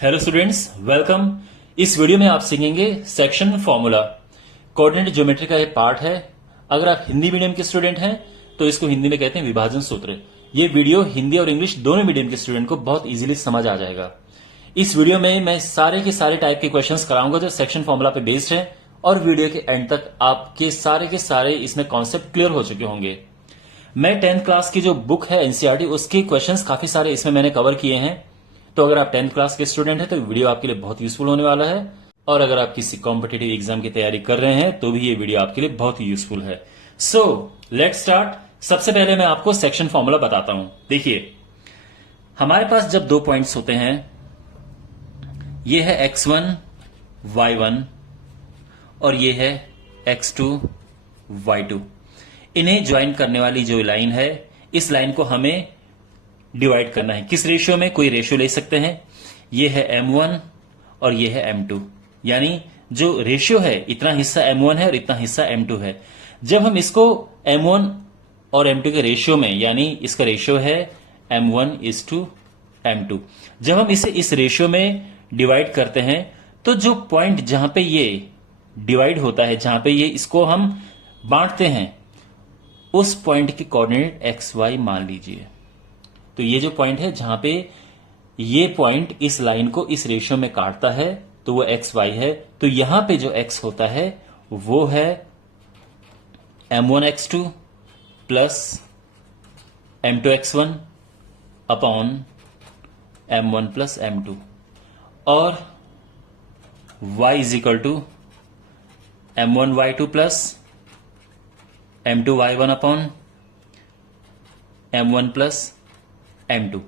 Hello students, welcome. इस video में आप सीखेंगे सेक्शन फॉर्मूला। कोऑर्डिनेट ज्योमेट्री का एक पार्ट है। अगर आप हिंदी मीडियम के स्टूडेंट हैं तो इसको हिंदी में कहते हैं विभाजन सूत्र। ये वीडियो हिंदी और इंग्लिश दोनों मीडियम के स्टूडेंट को बहुत इजीली समझ आ जाएगा। इस वीडियो में मैं सारे के सारे टाइप के क्वेश्चंस कराऊंगा जो सेक्शन फॉर्मूला पे बेस्ड है, और वीडियो के एंड तक आपके सारे के सारे इसमें कॉन्सेप्ट क्लियर हो चुके होंगे। मैं 10th क्लास की जो बुक है एनसीईआरटी, उसके क्वेश्चंस काफी सारे इसमें मैंने कवर किए हैं। तो अगर आप 10th क्लास के स्टूडेंट हैं तो वीडियो आपके लिए बहुत यूजफुल होने वाला है, और अगर आप किसी कॉम्पिटेटिव एग्जाम की तैयारी कर रहे हैं तो भी ये वीडियो आपके लिए बहुत ही यूजफुल है। So let's start. सबसे पहले मैं आपको सेक्शन फॉर्मूला बताता हूं। देखिए, हमारे पास जब दो पॉइंट्स होते हैं, ये है x1 y1 और ये है x2 y2। इन्हें ज्वाइन करने वाली जो लाइन है, इस लाइन को हमें डिवाइड करना है। किस रेशियो में? कोई रेशियो ले सकते हैं। ये है m1 और ये है m2, यानी जो रेशियो है, इतना हिस्सा m1 है और इतना हिस्सा m2 है। जब हम इसको m1 और m2 के रेशियो में, यानी इसका रेशियो है m1:m2, जब हम इसे इस रेशियो में डिवाइड करते हैं तो जो पॉइंट जहां पे ये डिवाइड होता है, जहां पे ये इसको हम बांटते हैं, उस पॉइंट की कोऑर्डिनेट एक्स वाई मान लीजिए। तो ये जो पॉइंट है जहां पे ये पॉइंट इस लाइन को इस रेशियो में काटता है, तो वो एक्स वाई है। तो यहां पे जो एक्स होता है वो है m1x2 plus m2x1 upon m1 plus m2, और y is equal to m1y2 plus m2y1 upon m1 plus m2।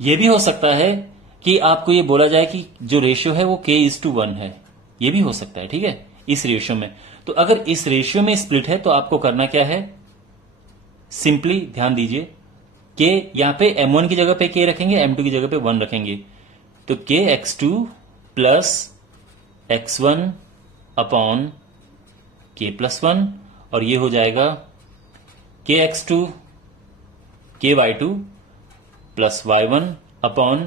यह भी हो सकता है कि आपको ये बोला जाए कि जो रेशियो है वो k:1 है। ये भी हो सकता है, ठीक है, इस रेशियो में। तो अगर इस रेशियो में स्प्लिट है तो आपको करना क्या है? सिंपली ध्यान दीजिए, k यहां पे m1 की जगह पे k रखेंगे, m2 की जगह पे 1 रखेंगे। तो kx2 plus x1 upon k+1, और ये हो जाएगा kx2 ky2 plus y1 upon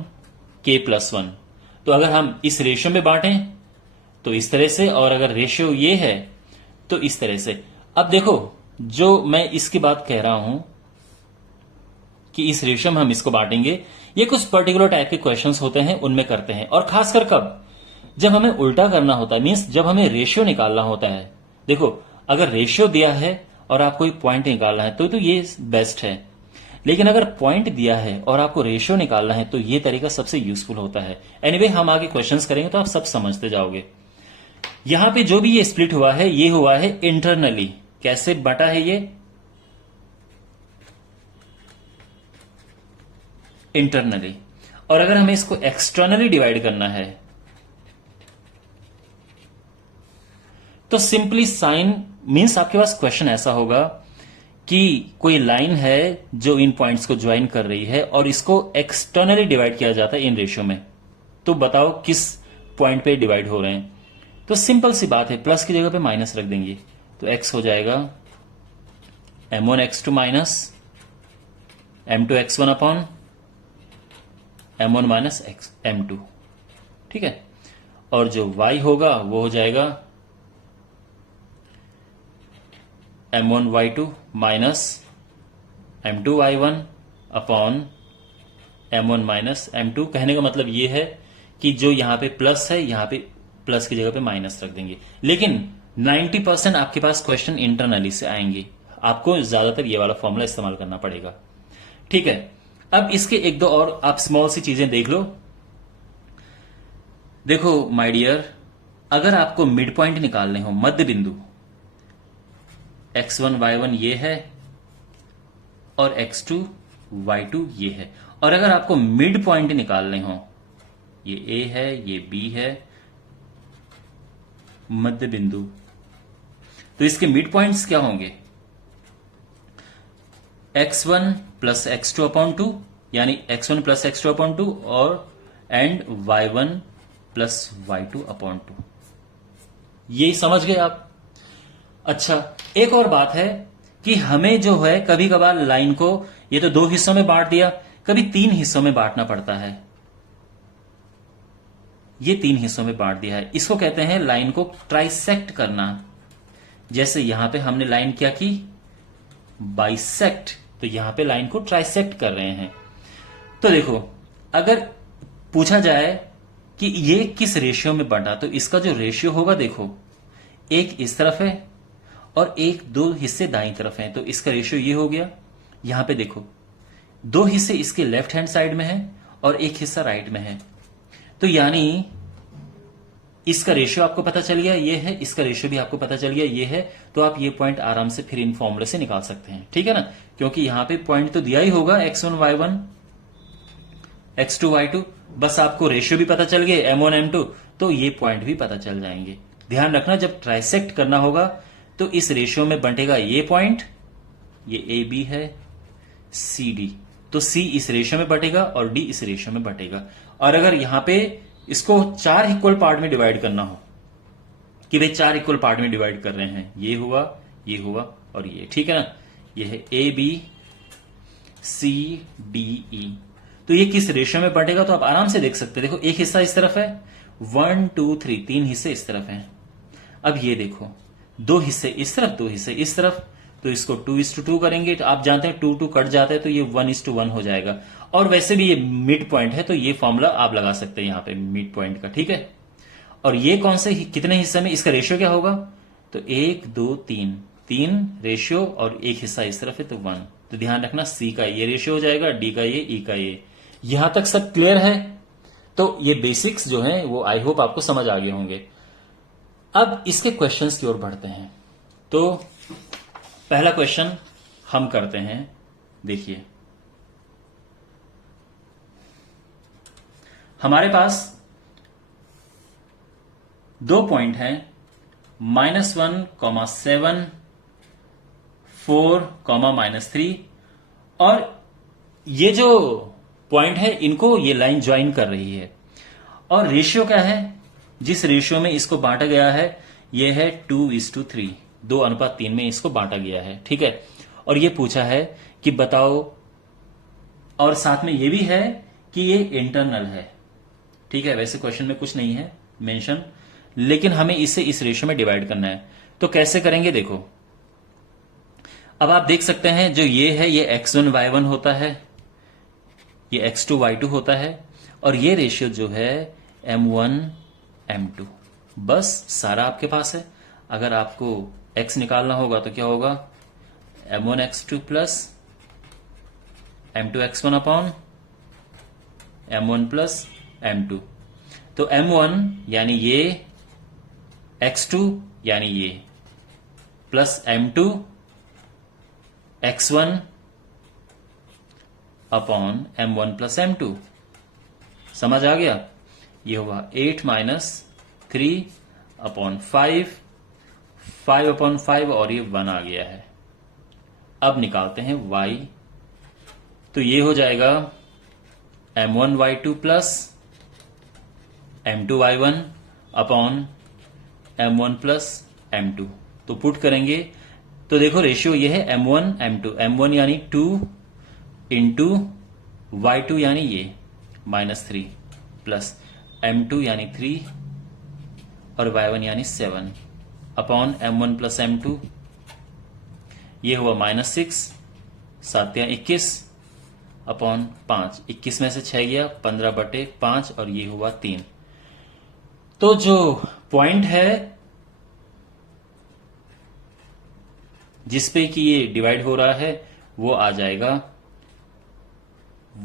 k+1। तो अगर हम इस रेशियो में बांटें तो इस तरह से, और अगर रेशियो ये है तो इस तरह से। अब देखो, जो मैं इसकी बात कह रहा हूं कि इस रेशियो में हम इसको बांटेंगे, ये कुछ पर्टिकुलर टाइप के क्वेश्चंस होते हैं, उनमें करते हैं। और खासकर कब? जब हमें उल्टा करना होता है, मीन्स जब हमें रेशियो निकालना होता है। देखो, अगर रेशियो दिया है और आपको एक पॉइंट निकालना है तो ये बेस्ट है। लेकिन अगर पॉइंट दिया है और आपको रेशियो निकालना है तो ये तरीका सबसे यूजफुल होता है। एनीवे, हम आगे क्वेश्चंस करेंगे तो आप सब समझते जाओगे। यहां पे जो भी ये स्प्लिट हुआ है, ये हुआ है इंटरनली। कैसे बटा है ये? इंटरनली। और अगर हमें इसको एक्सटर्नली डिवाइड करना है तो सिंपली साइन, मीन्स आपके पास क्वेश्चन ऐसा होगा कि कोई लाइन है जो इन पॉइंट्स को ज्वाइन कर रही है और इसको एक्सटर्नली डिवाइड किया जाता है इन रेशियो में। तो बताओ किस पॉइंट पे डिवाइड हो रहे हैं? तो सिंपल सी बात है, प्लस की जगह पे माइनस रख देंगे। तो x हो जाएगा m1x2 minus m2x1 upon m1 minus m2, ठीक है। और जो y होगा वो हो जाएगा m1y2 minus m2y1 upon m1 minus m2। कहने का मतलब ये है कि जो यहां पे प्लस है, यहां पे प्लस की जगह पे माइनस रख देंगे। लेकिन 90% आपके पास क्वेश्चन इंटरनली से आएंगे, आपको ज्यादातर ये वाला फॉर्मूला इस्तेमाल करना पड़ेगा, ठीक है। अब इसके एक दो और आप स्मॉल सी चीजें देख लो। देखो माय डियर, अगर आपको मिड पॉइंट निकालने हो, मध्य बिंदु, x1 y1 ये है और x2 y2 ये है, और अगर आपको मिड पॉइंट निकालने हो, ये a है, ये b है, मध्य बिंदु, तो इसके मिड पॉइंट्स क्या होंगे? x1 प्लस x2 अपॉन 2, यानी x1 प्लस x2 अपॉन 2, और and y1 plus y2 upon 2। यही समझ गए आप? अच्छा, एक और बात है कि हमें जो है कभी कभार लाइन को, ये तो 2 हिस्सों में बांट दिया, कभी 3 हिस्सों में बांटना पड़ता है। ये 3 हिस्सों में बांट दिया है। इसको कहते हैं लाइन को ट्राइसेक्ट करना। जैसे यहां पे हमने लाइन क्या की, बाइसेक्ट, तो यहां पे लाइन को ट्राइसेक्ट कर रहे हैं। तो देखो, अगर पूछा जाए कि ये किस रेशियो में बंटा, तो इसका जो रेशियो होगा, देखो एक इस तरफ है और एक 2 हिस्से दाईं तरफ हैं, तो इसका रेशियो ये हो गया। यहां पे देखो 2 हिस्से इसके लेफ्ट हैंड साइड में है और एक हिस्सा राइट में है, तो यानी इसका रेशियो आपको पता चल गया ये है, इसका रेशियो भी आपको पता चल गया ये है। तो आप ये पॉइंट आराम से फिर इन फॉर्मूले से निकाल सकते हैं, ठीक है ना, क्योंकि यहां पे पॉइंट तो दिया ही होगा x1 y1 x2 y2, बस आपको रेशियो भी पता चल गए m1 m2, तो ये पॉइंट भी पता चल जाएंगे। ध्यान रखना, जब ट्राइसेक्ट करना होगा तो इस रेशियो में बंटेगा ये पॉइंट, ये ए बी है, सी डी, तो सी इस रेशियो में बटेगा और डी इस रेशियो में बटेगा। और अगर यहां पे इसको 4 इक्वल पार्ट में डिवाइड करना हो कि भाई 4 इक्वल पार्ट में डिवाइड कर रहे हैं, ये हुआ और ये, ठीक है ना, ये है A B C D E, तो ये किस रेशियो में बटेगा तो आप आराम से देख सकते हैं। देखो एक हिस्सा इस तरफ है, 1 2 3 3 हिस्से इस तरफ हैं। अब ये देखो 2 हिस्से इस तरफ 2 हिस्से इस तरफ, तो इसको 2:2 करेंगे, तो आप जानते हैं 2 2 कट जाता है तो ये 1:1 हो जाएगा। और वैसे भी ये मिड पॉइंट है तो ये फॉर्मूला आप लगा सकते हैं यहां पे मिड पॉइंट का, ठीक है। और ये कौन से कितने हिस्से में, इसका रेशियो क्या होगा, तो 1 2 3 रेशियो और एक हिस्सा इस तरफ है तो 1, तो ध्यान रखना सी का ये रेशियो हो जाएगा, डी का ये, ई का ये। यहां तक सब क्लियर है? तो ये बेसिक्स जो हैं वो आई होप आपको समझ आ गए होंगे। अब इसके क्वेश्चंस की ओर बढ़ते हैं। तो पहला क्वेश्चन हम करते हैं, देखिए हमारे पास 2 पॉइंट हैं, -1, 7, 4, -3, और ये जो पॉइंट है इनको ये लाइन ज्वाइन कर रही है। और रेशियो क्या है, जिस रेशियो में इसको बांटा गया है ये है 2:3, 2:3 में इसको बांटा गया है, ठीक है। और ये पूछा है कि बताओ, और साथ में ये भी है कि ये इंटरनल है, ठीक है। वैसे क्वेश्चन में कुछ नहीं है मेंशन, लेकिन हमें इसे इस रेशियो में डिवाइड करना है। तो कैसे करेंगे, देखो अब आप देख सकते हैं जो ये है ये x1 y1 होता है, ये x2 y2 होता है, और ये रेशियो जो है m1 m2, बस सारा आपके पास है। अगर आपको x निकालना होगा तो क्या होगा, m1 x2 plus m2 x1 upon m1 plus m2। तो m1 यानी ये, x2 यानी ये, plus m2 x1 upon m1 plus m2। समझ आ गया? ये होगा 8 - 3 अपॉन 5, 5 अपॉन 5, और ये 1 आ गया है। अब निकालते हैं y, तो ये हो जाएगा m1 y2 plus m2 y1 upon m1 plus m2। तो पुट करेंगे तो देखो रेशियो ये है m1 m2, m1 यानी 2 इंटू y2 यानी ये -3 प्लस m2 यानी 3 और y1 यानी 7 अपॉन m1 प्लस m2, ये हुआ -6, 7 या 21 अपॉन 5, 21 में से 6 गया, 15/5, और ये हुआ 3। तो जो पॉइंट है जिसपे कि ये डिवाइड हो रहा है वो आ जाएगा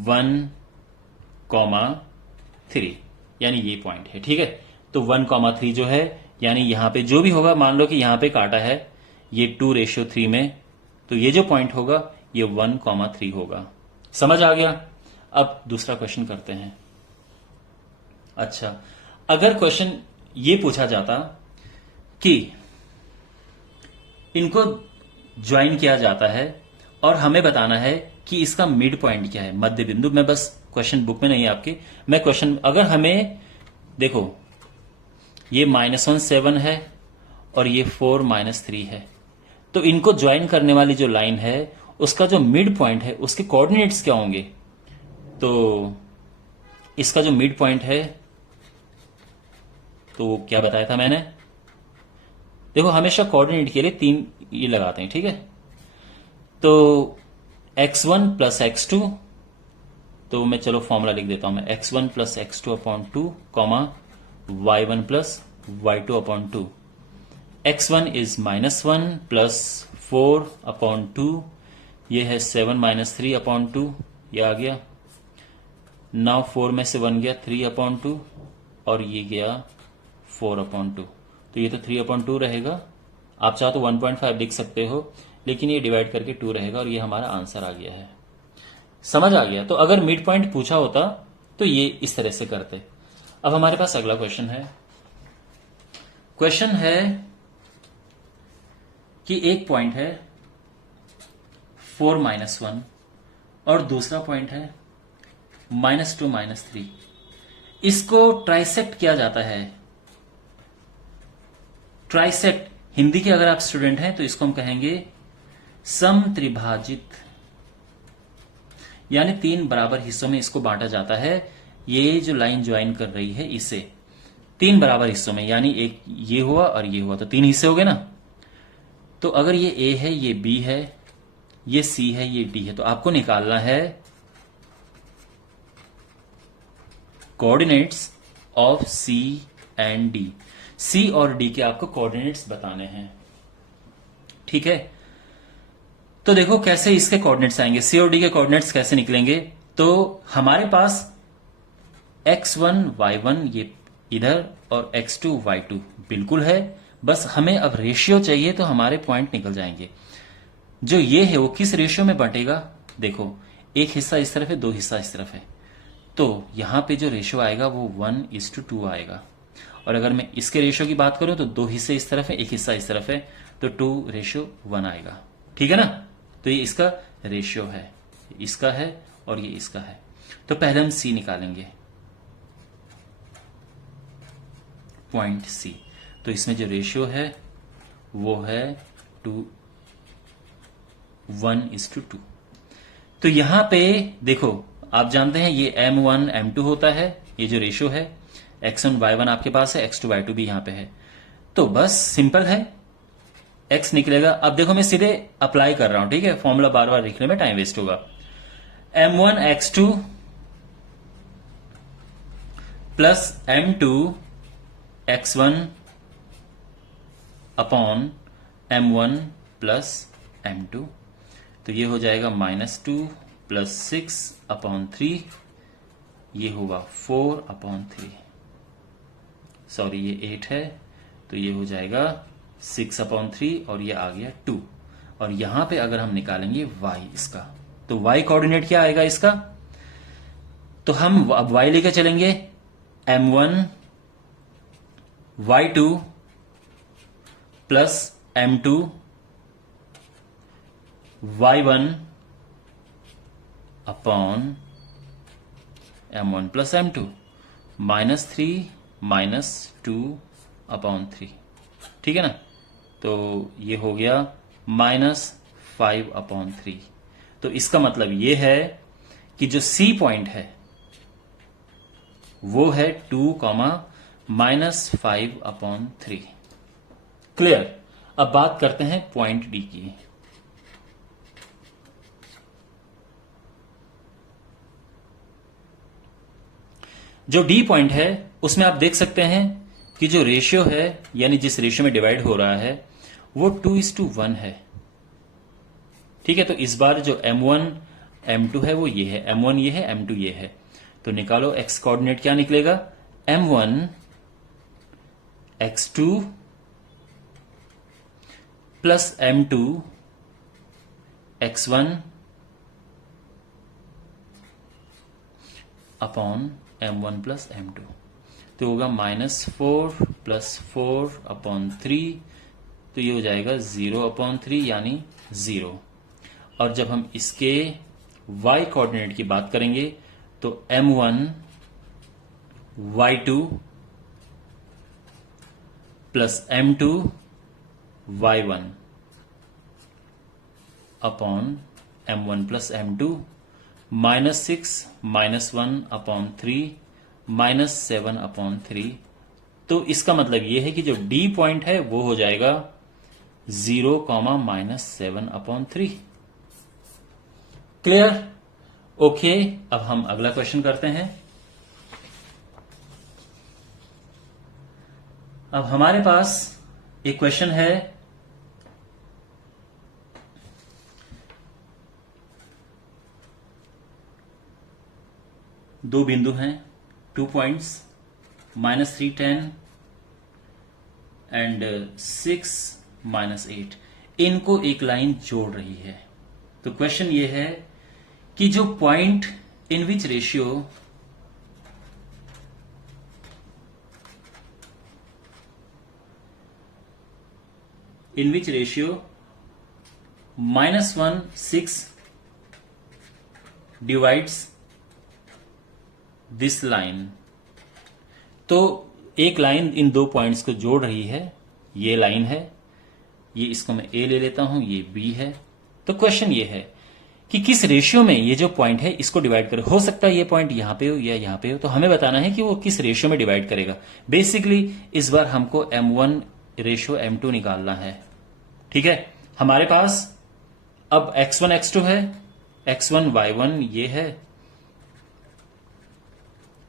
1,3, यानी ये पॉइंट है, ठीक है। तो 1,3 जो है, यानी यहां पे जो भी होगा, मान लो कि यहां पे काटा है ये 2:3 में, तो ये जो पॉइंट होगा ये 1,3 होगा। समझ आ गया? अब दूसरा क्वेश्चन करते हैं। अच्छा, अगर क्वेश्चन ये पूछा जाता कि इनको ज्वाइन किया जाता है और हमें बताना है कि इसका मिड पॉइंट क्या है, मध्य बिंदु। मैं बस क्वेश्चन बुक में नहीं है आपके, मैं क्वेश्चन, अगर हमें देखो ये -1 7 है और ये 4 -3 है, तो इनको ज्वाइन करने वाली जो लाइन है उसका जो मिड पॉइंट है उसके कोऑर्डिनेट्स क्या होंगे। तो इसका जो मिड पॉइंट है तो क्या बताया था मैंने, देखो हमेशा कोऑर्डिनेट के लिए 3 ये लगाते हैं, ठीक है। तो x1 प्लस x2, तो मैं चलो फॉर्मूला लिख देता हूं मैं, x1 plus x2 upon 2 comma y1 plus y2 upon 2। x1 is -1 plus 4 upon 2, ये है 7 माइनस 3 अपॉन 2, ये आ गया। नाउ 4 में से 1 गया 3 अपॉन 2 और ये गया 4 अपॉन 2, तो ये तो 3 अपॉन 2 रहेगा। आप चाहो तो 1.5 लिख सकते हो, लेकिन ये डिवाइड करके 2 रहेगा और ये हमारा आंसर आ गया है। समझ आ गया। तो अगर मिड पॉइंट पूछा होता तो ये इस तरह से करते। अब हमारे पास अगला क्वेश्चन है। क्वेश्चन है कि एक पॉइंट है 4 माइनस 1 और दूसरा पॉइंट है -2 -3। इसको ट्राइसेक्ट किया जाता है। ट्राइसेक्ट हिंदी के अगर आप स्टूडेंट हैं तो इसको हम कहेंगे समत्रिभाजित, यानी 3 बराबर हिस्सों में इसको बांटा जाता है। ये जो लाइन ज्वाइन कर रही है इसे 3 बराबर हिस्सों में, यानी एक ये हुआ और ये हुआ, तो 3 हिस्से हो गए ना। तो अगर ये A है, ये B है, ये C है, ये D है, तो आपको निकालना है coordinates of C and D। C और D के आपको कोऑर्डिनेट्स बताने हैं, ठीक है। तो देखो कैसे इसके कोऑर्डिनेट्स आएंगे, C और D के कोऑर्डिनेट्स कैसे निकलेंगे। तो हमारे पास x1 y1 ये इधर और x2 y2 बिल्कुल है, बस हमें अब रेशियो चाहिए तो हमारे पॉइंट निकल जाएंगे। जो ये है वो किस रेशियो में बंटेगा, देखो एक हिस्सा इस तरफ है, 2 हिस्सा इस तरफ है, तो यहां पे जो रेशियो आएगा वो 1:2 आएगा। और अगर मैं इसके रेशियो की बात करूं तो 2 हिस्से इस तरफ है, 1 हिस्सा इस तरफ है, तो 2:1 आएगा, ठीक है ना। तो ये इसका रेशियो है, इसका है और ये इसका है। तो पहले हम C निकालेंगे, पॉइंट C। तो इसमें जो रेशियो है वो है 1:2। तो यहां पे देखो आप जानते हैं ये M1 M2 होता है, ये जो रेशियो है x1 y1 आपके पास है, x2 y2 भी यहां पे है। तो बस सिंपल है, x निकलेगा। अब देखो मैं सीधे अप्लाई कर रहा हूं, ठीक है, फॉर्मूला बार बार लिखने में टाइम वेस्ट होगा। M1 x2 plus M2 x1 upon M1 plus M2, तो ये हो जाएगा -2 प्लस 6 अपॉन 3, ये होगा 4 अपॉन 3, सॉरी ये 8 है, तो ये हो जाएगा 6 अपॉन 3 और ये आ गया 2। और यहां पे अगर हम निकालेंगे y इसका, तो y कोऑर्डिनेट क्या आएगा इसका, तो हम अब y लेकर चलेंगे M1 y2 plus M2 y1 upon M1 plus M2, -3 -2 upon 3, ठीक है ना। तो ये हो गया -5 अपॉन 3। तो इसका मतलब ये है कि जो C पॉइंट है वो है 2, -5 अपॉन 3। क्लियर। अब बात करते हैं पॉइंट D की। जो D पॉइंट है उसमें आप देख सकते हैं कि जो रेशियो है, यानी जिस रेशियो में डिवाइड हो रहा है वो 2:1 है, ठीक है। तो इस बार जो M1 M2 है वो ये है, M1 ये है, M2 ये है। तो निकालो x कोऑर्डिनेट क्या निकलेगा, M1 x2 plus M2 x1 upon M1 plus M2, तो होगा -4 प्लस 4 अपॉन 3, तो ये हो जाएगा 0 अपॉन 3 यानी 0। और जब हम इसके y कोऑर्डिनेट की बात करेंगे तो M1 y2 plus M2 y1 upon M1 plus M2, -6 -1 upon 3 -7 upon 3, तो इसका मतलब ये है कि जो डी पॉइंट है वो हो जाएगा 0,-7/3। क्लियर? ओके, अब हम अगला क्वेश्चन करते हैं। अब हमारे पास एक क्वेश्चन है, दो बिंदु हैं, 2 पॉइंट्स, -310 एंड 6-8, इनको एक लाइन जोड़ रही है। तो क्वेश्चन ये है कि जो point in which ratio -1 6 divides this line. तो एक लाइन इन दो पॉइंट्स को जोड़ रही है, ये लाइन है, ये इसको मैं ए ले लेता हूं, ये बी है। तो क्वेश्चन ये है कि किस रेशियो में ये जो पॉइंट है इसको डिवाइड करे। हो सकता है ये पॉइंट यहां पे हो या यहां पे हो, तो हमें बताना है कि वो किस रेशियो में डिवाइड करेगा। बेसिकली इस बार हमको M1 रेशियो M2 निकालना है। ठीक है, हमारे पास अब X1 X2 है, X1 Y1 ये है,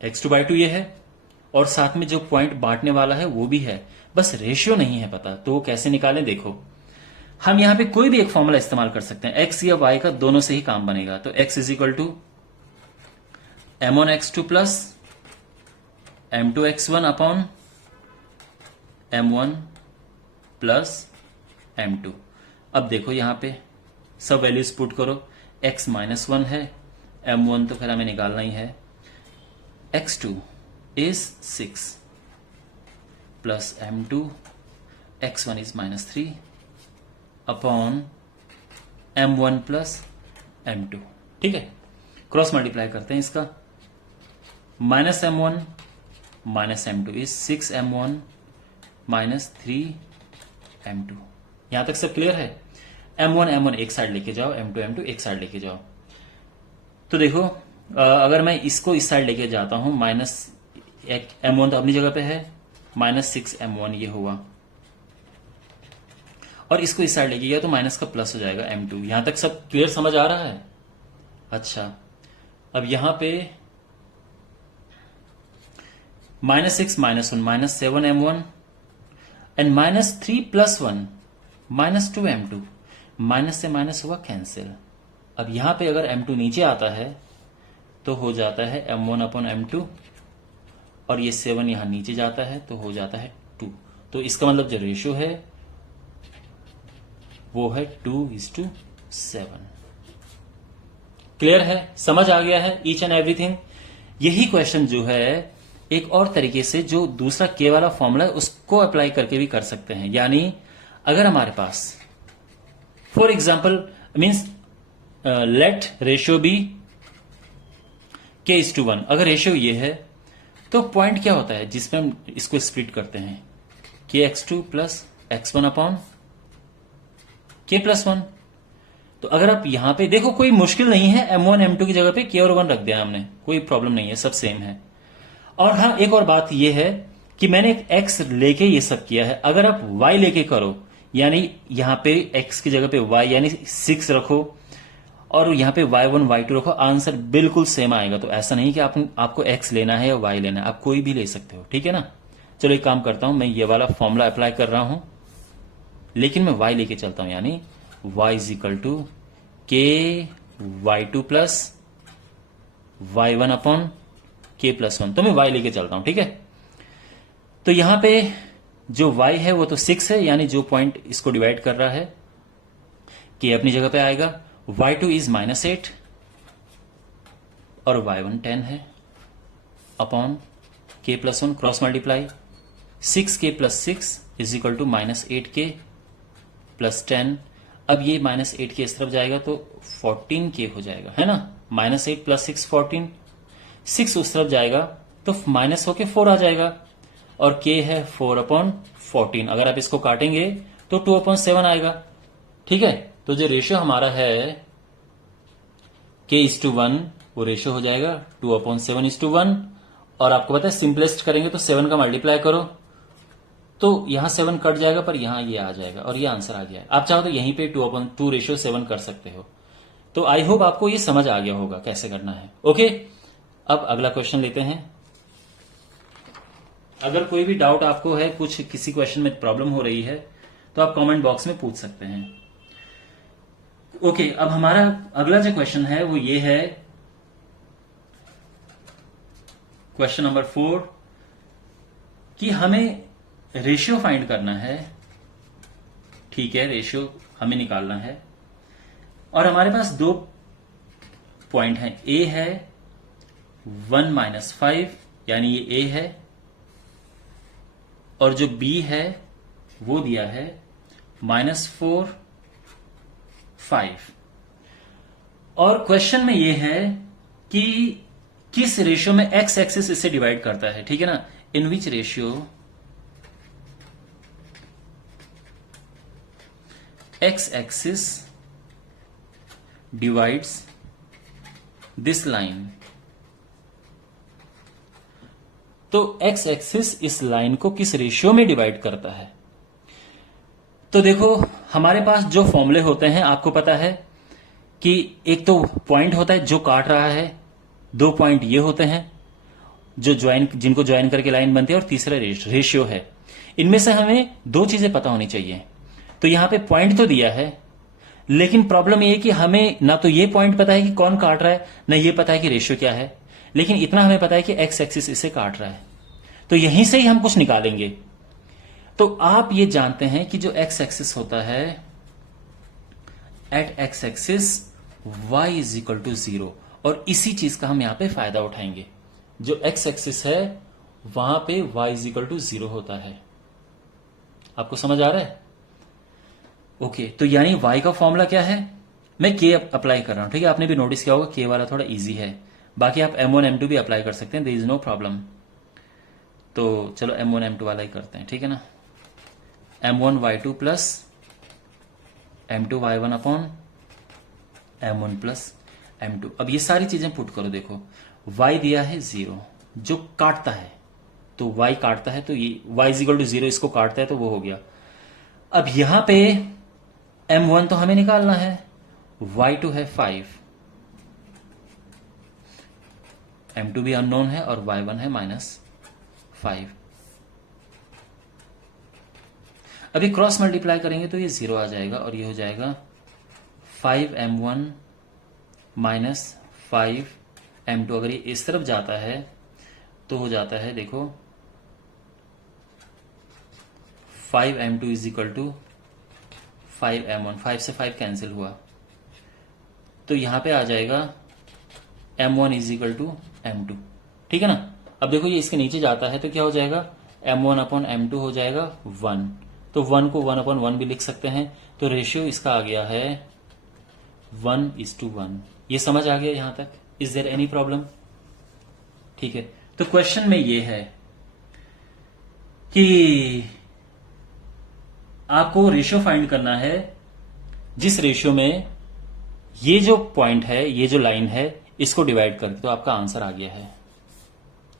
X2/2 ये है, और साथ में जो पॉइंट बांटने वाला है वो भी है, बस रेशियो नहीं है पता। तो वो कैसे निकालें? देखो, हम यहां पे कोई भी एक फॉर्मूला इस्तेमाल कर सकते हैं, एक्स या वाई का, दोनों से ही काम बनेगा। तो x is equal to M1x2 plus M2x1 upon M1 plus M2। अब देखो यहां पे सब वैल्यूज पुट करो, x -1 है, M1 तो फिर हमें निकालना ही है, x2 is 6 plus M2, x1 is -3 upon M1 plus M2। ठीक है, क्रॉस मल्टीप्लाई करते हैं इसका, -M1 -M2 is 6M1 -3M2। यहां तक सब क्लियर है? M1 एक साइड लेके जाओ, M2 एक साइड लेके जाओ। तो देखो, अगर मैं इसको इस साइड लेके जाता हूं, -M1 तो अपनी जगह पे है, -6M1 ये हुआ, और इसको इस साइड लेके गया तो माइनस का प्लस हो जाएगा M2। यहां तक सब क्लियर समझ आ रहा है? अच्छा, अब यहां पे -6 -1 -7M1 एंड -3 + 1 -2M2। माइनस से माइनस हुआ कैंसिल। अब यहां पे अगर M2 नीचे आता है तो हो जाता है M1 अपॉन M2, और ये 7 यहां नीचे जाता है तो हो जाता है 2। तो इसका मतलब जो रेशियो है वो है 2:7। क्लियर है? समझ आ गया है ईच एंड एवरीथिंग? यही क्वेश्चन जो है एक और तरीके से, जो दूसरा के वाला फॉर्मूला है उसको अप्लाई करके भी कर सकते हैं। यानी अगर हमारे पास for example means let ratio be k:1, अगर रेशियो ये है तो पॉइंट क्या होता है जिसमें हम इसको स्प्लिट करते हैं, kx2 plus x1 upon k+1। तो अगर आप यहां पे देखो, कोई मुश्किल नहीं है, M1 M2 की जगह पे k और 1 रख दिया हमने, कोई प्रॉब्लम नहीं है, सब सेम है। और हाँ, एक और बात यह है कि मैंने एक x लेके ये सब किया है। अगर आप y लेके करो, यानी यहां पे x की जगह पे y यानी 6 रखो और यहां पे y1 y2 रखो, आंसर बिल्कुल सेम आएगा। तो ऐसा नहीं कि आपको x लेना है या y लेना है, आप कोई भी ले सकते हो। ठीक है ना? चलो एक काम करता हूं, मैं ये वाला फॉर्मूला अप्लाई कर रहा हूं, लेकिन मैं y लेके चलता हूं, यानी y is equal to k/y2 plus y1 upon k+1। तो मैं y लेके चलता हूं। ठीक है, तो यहां पे जो y है वो तो 6 है, यानी जो पॉइंट इसको डिवाइड कर रहा है, k अपनी जगह पे आएगा, y2 इज -8 और y1 10 है, upon k+1 cross multiply, 6k + 6 is equal to -8k + 10। अब ये -8k इस तरफ जाएगा तो 14k हो जाएगा, है ना? -8 + 6 14, 6 उस तरफ जाएगा तो माइनस होके 4 आ जाएगा, और k है 4/14। अगर आप इसको काटेंगे तो 2/7 आएगा। ठीक है, तो जो रेशियो हमारा है k:1, वो रेशियो हो जाएगा 2/7:1। और आपको पता है सिंपलेस्ट करेंगे तो 7 का मल्टीप्लाई करो तो यहां 7 कट जाएगा, पर यहां ये आ जाएगा और ये आंसर आ गया है। आप चाहो तो यहीं पे 2/2 कर सकते हो। तो आई होप आपको ये समझ आ गया होगा कैसे करना है। ओके, अब अगला क्वेश्चन लेते हैं। अगर कोई भी डाउट आपको है, कुछ किसी क्वेश्चन में प्रॉब्लम हो रही है, तो आप कमेंट बॉक्स में पूछ सकते हैं। ओके, अब हमारा अगला जो क्वेश्चन है वो ये है, क्वेश्चन नंबर 4, कि हमें रेशियो फाइंड करना है। ठीक है, रेशियो हमें निकालना है और हमारे पास 2 पॉइंट हैं। ए है 1 - 5, यानी ये ए है, और जो बी है वो दिया है -4, 5। और क्वेश्चन में ये है कि किस रेशियो में एक्स एक्सिस इससे डिवाइड करता है। ठीक है ना, in which ratio x axis divides this line. तो एक्स एक्सिस इस लाइन को किस रेशियो में डिवाइड करता है। तो देखो, हमारे पास जो फॉर्मूले होते हैं आपको पता है कि एक तो पॉइंट होता है जो काट रहा है, 2 पॉइंट ये होते हैं जो जिनको ज्वाइन करके लाइन बनती है, और तीसरा रेशियो है। इनमें से हमें 2 चीजें पता होनी चाहिए। तो यहां पे पॉइंट तो दिया है, लेकिन प्रॉब्लम ये है कि हमें ना तो ये पॉइंट पता है कि कौन काट रहा है, ना ये पता है कि रेशियो क्या है। लेकिन इतना हमें पता है कि एक्स एक्सिस इसे काट रहा है, तो यहीं से ही हम कुछ निकालेंगे। तो आप ये जानते हैं कि जो एक्स एक्सिस होता है, एट एक्स एक्सिस y = 0, और इसी चीज का हम यहां पे फायदा उठाएंगे। जो एक्स एक्सिस है वहां पे y = 0 होता है। आपको समझ आ रहा है? ओके, तो यानी y का फॉर्मूला क्या है, मैं k अप्लाई कर रहा हूं। ठीक है, आपने भी नोटिस किया होगा k वाला थोड़ा इजी है। बाकी आप M1 M2 भी अप्लाई कर सकते हैं, देयर इज नो प्रॉब्लम। तो चलो M1 M2 वाला ही करते हैं। ठीक है ना, M1 y2 plus M2 y1 upon M1 plus M2। अब ये सारी चीजें पुट करो। देखो, y दिया है 0, जो काटता है, तो y काटता है, तो ये y = 0 इसको काटता है, तो वो हो गया। अब यहां पे M1 तो हमें निकालना है, y2 है 5, M2 भी अननोन है, और y1 है -5। अभी क्रॉस मल्टीप्लाई करेंगे तो ये 0 आ जाएगा, और ये हो जाएगा 5M1 - 5M2। अगर ये इस तरफ जाता है तो हो जाता है, देखो 5M2 = 5M1। 5 से 5 कैंसिल हुआ, तो यहां पे आ जाएगा M1 = M2। ठीक है ना। अब देखो, ये इसके नीचे जाता है तो क्या हो जाएगा, M1/M2 हो जाएगा 1। तो 1 को 1/1 भी लिख सकते हैं। तो रेशियो इसका आ गया है 1:1। ये समझ आ गया यहां तक? Is there any problem? ठीक है, तो क्वेश्चन में ये है कि आपको रेशियो फाइंड करना है जिस रेशियो में ये जो पॉइंट है, ये जो लाइन है, इसको डिवाइड करके। तो आपका आंसर आ गया है।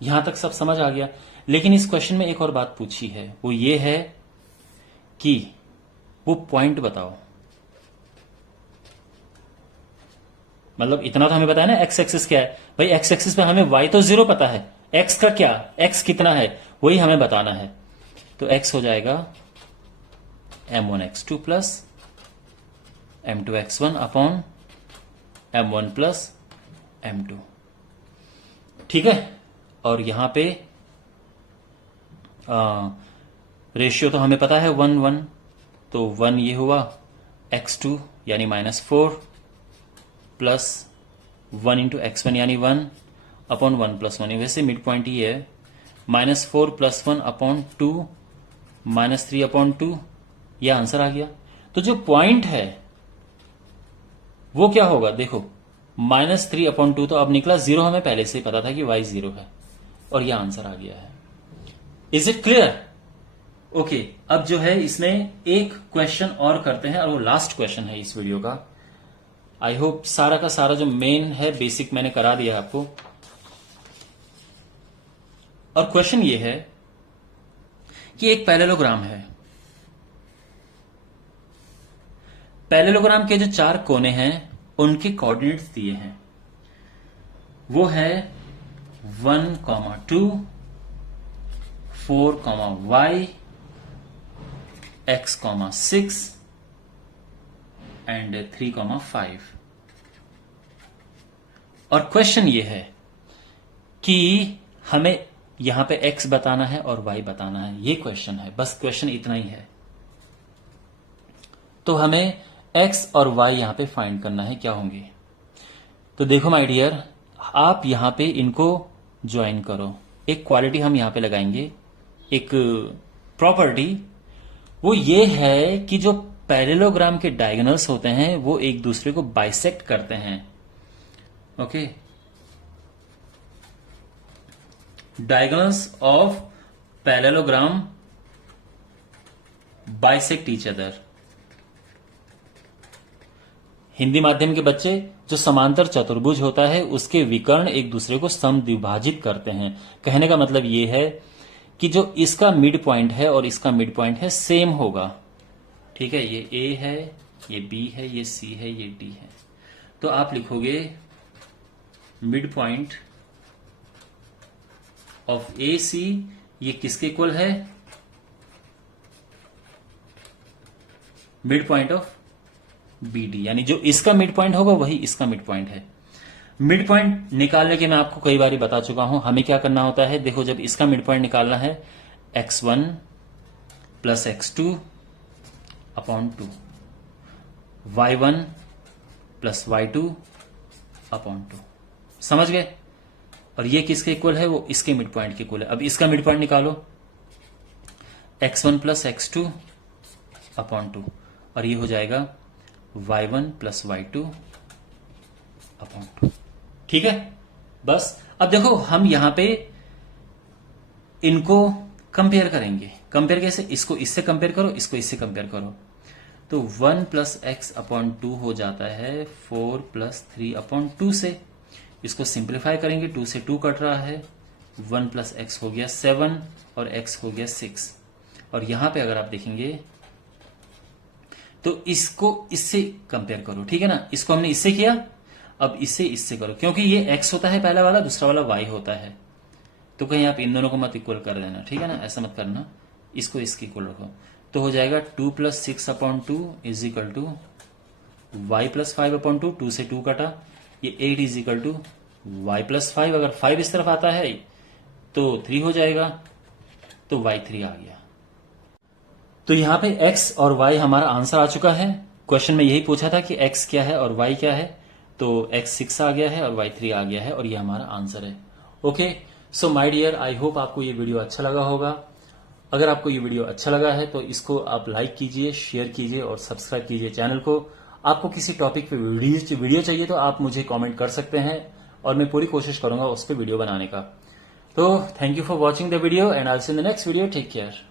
यहां तक सब समझ आ गया। लेकिन इस क्वेश्चन में एक और बात पूछी है, वो ये है कि वो पॉइंट बताओ। मतलब इतना तो हमें पता है ना एक्स एक्सिस क्या है। भाई एक्स एक्सिस पे हमें y तो 0 पता है, एक्स का क्या, एक्स कितना है वही हमें बताना है। तो एक्स हो जाएगा M1x2 plus M2x1 upon M1 plus M2। ठीक है, और यहां पे रेशियो तो हमें पता है 1:1, तो 1 ये हुआ, x2 यानी -4 प्लस 1 × x1 यानी 1 अपॉन 1 + 1। वैसे मिड पॉइंट ये है, -4 + 1 अपॉन 2 -3/2। यह आंसर आ गया। तो जो पॉइंट है वो क्या होगा, देखो -3/2 तो अब निकला 0, हमें पहले से ही पता था कि y 0 है, और यह आंसर आ गया है। Is it clear? ओके, अब जो है इसमें एक क्वेश्चन और करते हैं, और वो लास्ट क्वेश्चन है इस वीडियो का। आई होप सारा का सारा जो मेन है बेसिक मैंने करा दिया आपको। और क्वेश्चन ये है कि एक पैरेललोग्राम है। पैरेललोग्राम के जो 4 कोने हैं उनके कोऑर्डिनेट्स दिए हैं, वो है 1, 2, 4, y, x, 6 एंड 3, 5। और क्वेश्चन ये है कि हमें यहां पे x बताना है और y बताना है, ये क्वेश्चन है, बस क्वेश्चन इतना ही है। तो हमें x और y यहां पे फाइंड करना है, क्या होंगे। तो देखो माय डियर, आप यहां पे इनको ज्वाइन करो। एक क्वालिटी हम यहां पे लगाएंगे, एक प्रॉपर्टी, वो ये है कि जो पैरेललोग्राम के डायगोनल्स होते हैं वो एक दूसरे को बाइसेक्ट करते हैं। Okay, diagonals of parallelogram bisect each other. Hindi माध्यम के बच्चे, जो समांतर चतुर्भुज होता है उसके विकर्ण एक दूसरे को समद्विभाजित करते हैं। कहने का मतलब ये है कि जो इसका मिड पॉइंट है और इसका मिड पॉइंट है सेम होगा। ठीक है, ये ए है, ये बी है, ये सी है, ये डी है। तो आप लिखोगे mid point of A C, ये किसके इक्वल है, mid point of B D, यानी जो इसका मिड पॉइंट होगा वही इसका मिड पॉइंट है। मिड पॉइंट निकालने के मैं आपको कई बार बता चुका हूं, हमें क्या करना होता है। देखो, जब इसका मिड पॉइंट निकालना है x1 plus x2 upon 2, y1 plus y2 upon 2, समझ गए। और ये किसके इक्वल है, वो इसके मिड पॉइंट के इक्वल है। अब इसका मिड पॉइंट निकालो, x1 प्लस x2 अपॉन 2, और ये हो जाएगा y1 प्लस y2 अपॉन 2। ठीक है, बस। अब देखो, हम यहां पे इनको कंपेयर करेंगे। कंपेयर कैसे, इसको इससे कंपेयर करो, इसको इससे कंपेयर करो। तो 1 प्लस एक्स अपॉन 2 हो जाता है 4 प्लस 3 अपॉन 2 से। इसको सिंप्लीफाई करेंगे, 2 से 2 कट रहा है, 1 प्लस एक्स हो गया 7 और x हो गया 6। और यहां पे अगर आप देखेंगे तो इसको इससे कंपेयर करो, ठीक है ना। इसको हमने इससे किया, अब इससे करो, क्योंकि ये x होता है पहला वाला, दूसरा वाला y होता है। तो कहीं आप इन दोनों को मत इक्वल कर देना, ठीक है ना, ऐसा मत करना। इसको इसके इक्वल रखो, तो हो जाएगा 2 plus 6 upon 2 is equal to y plus 5 upon 2, 2 से 2 कटा, ये 8 is equal to y plus 5। अगर 5 इस तरफ आता है तो 3 हो जाएगा, तो y3 आ गया। तो यहां पे x और y हमारा आंसर आ चुका है। क्वेश्चन में यही पूछा था कि x क्या है और y क्या है, तो x 6 आ गया है और y 3 आ गया है, और ये हमारा आंसर है। Okay, so my dear, I hope आपको ये वीडियो अच्छा लगा होगा। अगर आपको ये वीडियो अच्छा लगा है तो इसको आप लाइक कीजिए, शेयर कीजिए और सब्सक्राइब कीजिए चैनल को। आपको किसी टॉपिक पे वीडियो चाहिए तो आप मुझे कमेंट कर सकते हैं और मैं पूरी कोशिश करूंगा उस पर वीडियो बनाने का। तो thank you for watching the video and I will see in the next video. Take care.